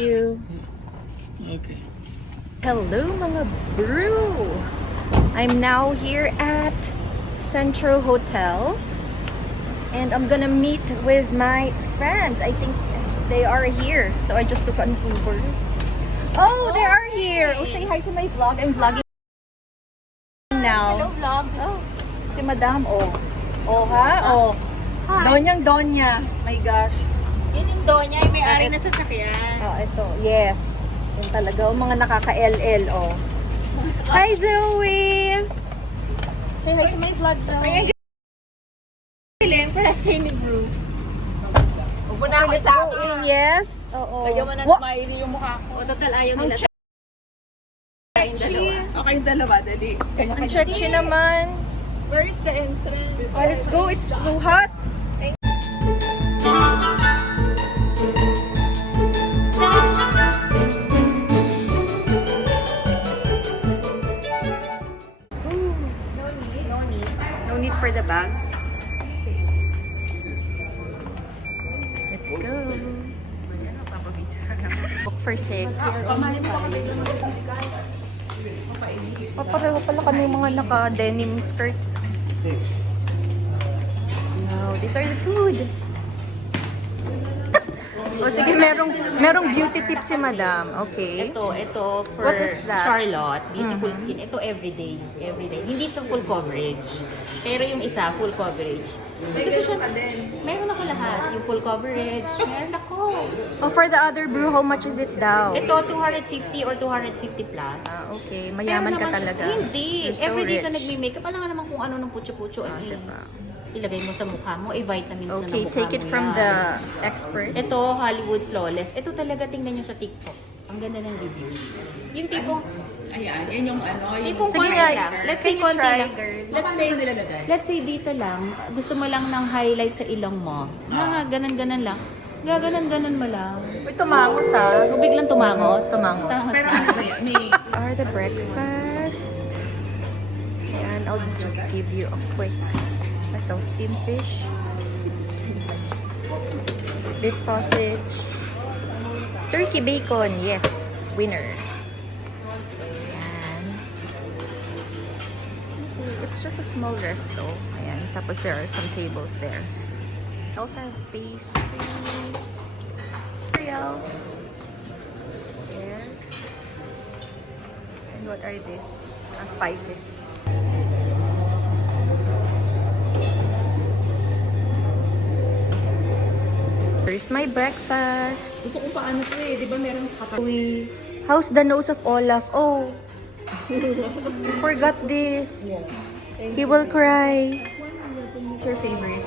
you. Okay. Hello mga brew! I'm now here at Centro Hotel and I'm gonna meet with my friends. I think they are here. So I just took an Uber. Oh, they are here! Oh, say hi to my vlog. I'm vlogging now. Hello, vlog. Oh, si Madam. Oh. Oh, ha? Oh. Hi. Donyang Donya. My gosh. Yun yung Donya, yung may-ari na sasakyan. Oh, ito. Yes. Yung talaga. Oh, mga nakaka-LL, oh. Hi, Zoe! Say hi to my vlog, Zoe. Ayan, Galing, press kayo ni Brew. Upo na ako Let's sa go in, yes. Oo. Lagyan mo ng Wa- smiley yung mukha ko. O, total ayaw nila. Ang Okay, yung dalawa, dali. Ang chechi naman. Where is the entrance? Oh, let's go. It's so hot. No need for the bag. Let's go. Book for 6. Papareho pala kami mga naka-denim skirt. Wow, these are the food. O sige, merong beauty tips si Madam. Okay. Ito for What is that? Charlotte, beautiful skin. Ito everyday. Hindi to full coverage. Pero yung isa, full coverage. Kasi siya, meron ako lahat. Yung full coverage, meron ako. Oh, for the other brew, how much is it daw? Ito, 250 or 250 plus. Ah, okay. Mayaman ka Pero naman talaga. siya- Hindi. You're so Everyday ka rich. nagme-makeup. Alam nga naman kung ano ng putyo-putyo. Diba? Ilagay mo sa mukha mo. Vitamins na ng Okay, mukha take it mo from yan. the expert. Ito, Hollywood Flawless. Ito talaga, tingnan nyo sa TikTok. Ang ganda ng reviews. Yung tipong, Ayan, yan yung ano, yung tipong Sige konti nga, lang. Let's can say you konti try, lang. girl? Let's say dito lang. Gusto mo lang ng highlight sa ilong mo. Ganon-ganon lang. Gaganon-ganon mo lang. Uy, tumangos ah. Kung biglang tumangos. Tumangos. Pero ano yan, may Are the breakfast. Ayan, I'll just give you a quick steamed fish. Beef sausage. Turkey bacon, yes. Winner. Ayan. It's just a small resto. Ayan. Tapos there are some tables there. Also have pastries. Cereals. There. And what are these? Spices. Here's my breakfast. gusto ko pa ano to eh, di ba meron sa katabi? How's the nose of Olaf? Oh, you forgot this. He will cry. What's your favorite?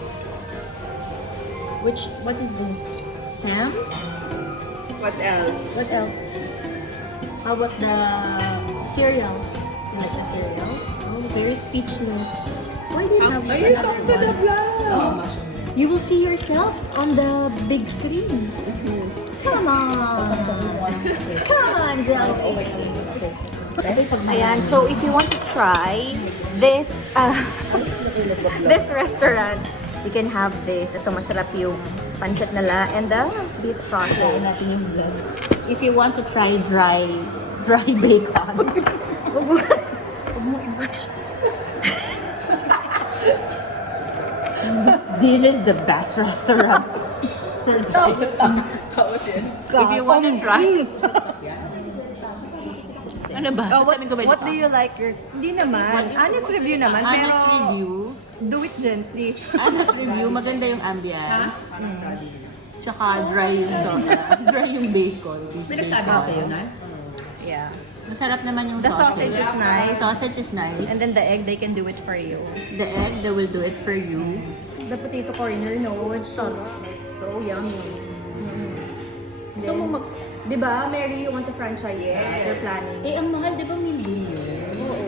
What is this? Ham? What else? What else? How about the cereals? You like the cereals? Oh, very speechless. Why do you have another one? You will see yourself on the big screen. Come on! Come on, Zelda! Ayan, so if you want to try this this restaurant, you can have this. Ito masarap yung pancit nila and the beef sausage. If you want to try dry bacon. This is the best restaurant. If you want to try. Ano ba? Sasabihin ko ba What dito? do you like? Hindi naman. Honest review naman. Honest pero review. do it gently. Honest review, maganda yung ambience. Tsaka dry yung dry yung bacon. Pinagsabi ko sa'yo na? Yeah. Masarap naman yung The sausage. sausage is nice. Sausage is nice. And then the egg, they can do it for you. The egg, they will do it for you. The potato corner, no, it's so yummy. So, Di ba, Mary, you want to franchise na? You're planning. Eh, ang mahal, di ba million yun? Oo.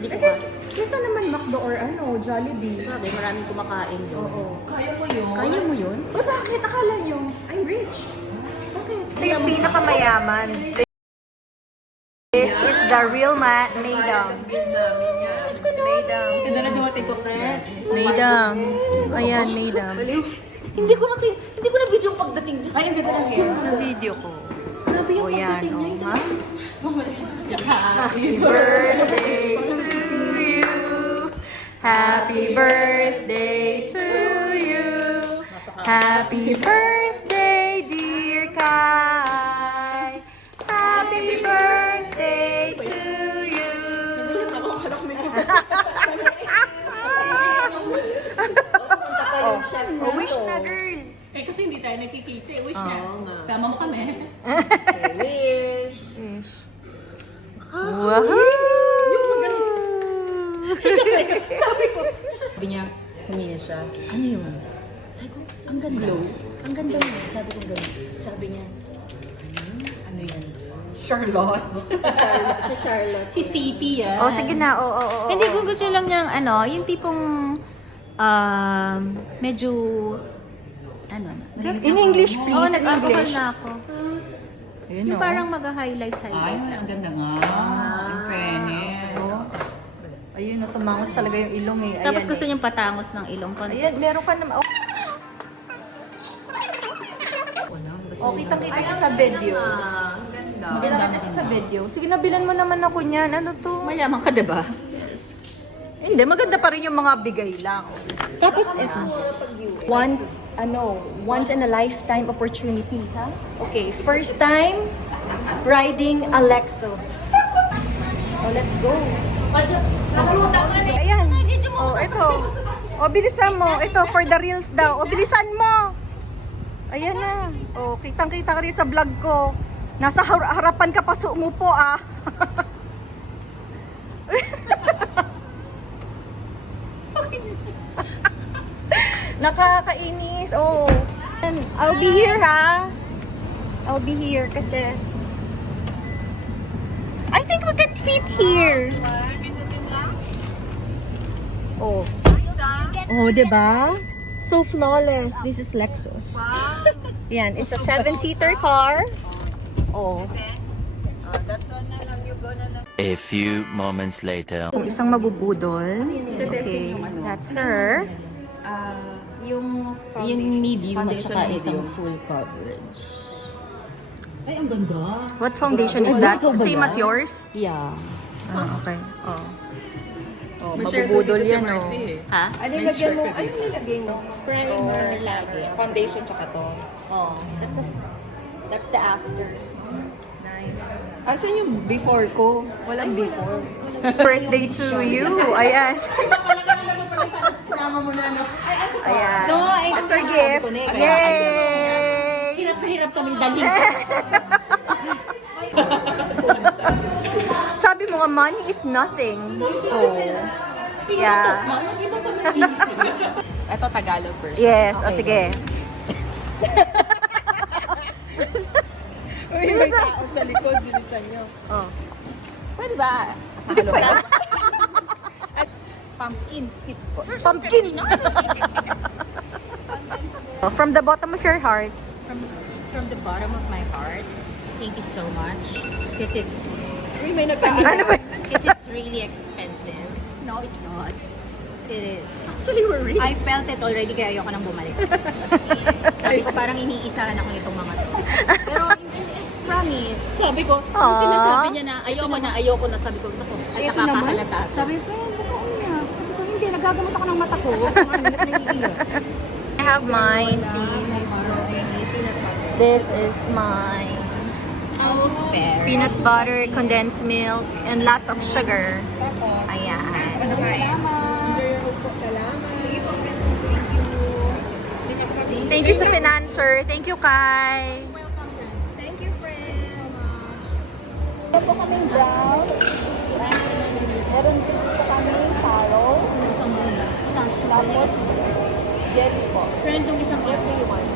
Di ko Eh, kesa naman McDo or Jollibee. Sabi, maraming kumakain doon. Oo. Kaya mo yun? Kaya mo yun? Uy, bakit? Akala nyo, I'm rich. Bakit? Ito yung pinakamayaman. This is the real Maydang. Maydang. Ganda na dumating ko, friend. Maydang. Ayan, Maydang. Hindi ko na video yung pagdating. Ay, ang ganda ng hair. Na video ko. yung yan, pagdating niya. ha? Happy birthday to you. Happy birthday to you. Happy birthday, dear Kai. Happy birthday to you. Oh, wish na, girl. Eh, kasi hindi tayo nakikita eh. Wish na. Oo nga. Sama mo kami. Wish. Woohoo! Sabi niya, humingi siya. Ano yun? Sabi ko, ang ganda. Ang ganda mo. Sabi ko gano'n. Sabi niya, ano yan? Charlotte. Si Charlotte. Si City ah. Oh, sige na. Oo. Hindi, kung gusto lang niyang ano, yung tipong medyo ano na. In English, please. Oo, In nag-alcohol English. na ako. Ayun, Yung oh. parang mag-highlight. Ay, ang ganda nga. Ang fairness. Ayun, no, tumangos talaga yung ilong eh. Ayan, Tapos gusto eh. niyang patangos ng ilong ko. Ayan, meron ka naman. Oh, kitang-kita siya sa video. Ang ganda. Maganda siya sa video. Sige, nabilan mo naman ako niyan. Ano to? Mayaman ka, diba? Hindi, maganda pa rin yung mga bigay lang. Tapos, Once in a lifetime opportunity, ha? Okay, first time riding a Lexus. Oh, let's go. Ayan. Oh, ito. Oh, bilisan mo. Ito, for the reels daw. Oh, bilisan mo. Ayan na. Oh, kitang-kita ka rin sa vlog ko. Nasa harapan ka pa umupo, ah. Nakakainis. Oh. I'll be here, ha? I'll be here kasi I think we can fit here. Oh. Oh, 'di ba? So flawless. This is Lexus. Yan, it's a 7-seater car. Oh. A few moments later. Kung isang mabubudol. Okay, that's her. Yung medium at saka isang full coverage. Ay, ang ganda. What foundation is that? Same as yours? Yeah. Ah, okay. Oh. Oh, mabubudol yan, oh. Ha? Ano yung lagyan mo? Ano yung lagay mo? Primer lagi. Foundation tsaka to. Oh, that's the after. Nice. Asan yung before ko? Walang before. Birthday to you. Ayan. Sinama mo na, no? Ayan. No, That's our gift. Yay! Hirap na hirap kami dalhin. Sabi mo nga, money is nothing. Oh. Yeah. Ito Tagalog version. Yes. O, sige. Uy, may tao sa likod, bilisan nyo. Oh. Pwede ba? Pumpkin. Skip po. Pumpkin. Oh, from the bottom of your heart. From the bottom of my heart, thank you so much. Because it's Uy, may nagkamit. Ano ba? because it's really expensive. No, it's not. It is. Actually, we're rich. I felt it already kaya ayoko nang bumalik. Sabi ko parang iniisahan ako nitong mga to. Pero promise. Sabi ko, Aww. nung sinasabi niya na ayoko na, sabi ko, naku, at nakakahalata. Sabi, friend, baka umiyak. Sabi ko, hindi, nagagamot ako ng mata ko. Huwag ka nga naiiyak. I have mine, please. This is mine. Peanut butter, condensed milk, and lots of sugar. Ayan. Thank you sa financer. Thank you, Kai. Thank you, friend. Meron po kaming brown. Meron din po kaming taro. Tapos, jelly po. Friend, yung isang Everyone.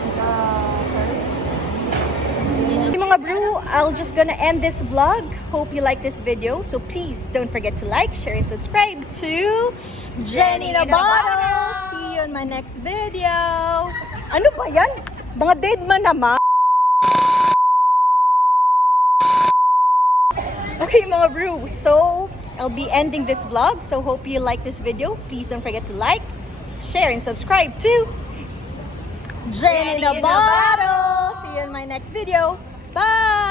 Hey mga brew, I'll just gonna end this vlog. Hope you like this video. So please don't forget to like, share, and subscribe to Jenny Navarro. See you in my next video. Ano ba yan? Mga dead man naman. Okay mga brew, so I'll be ending this vlog. So hope you like this video. Please don't forget to like, share, and subscribe to Jenny Navarro. See you in my next video. Bye!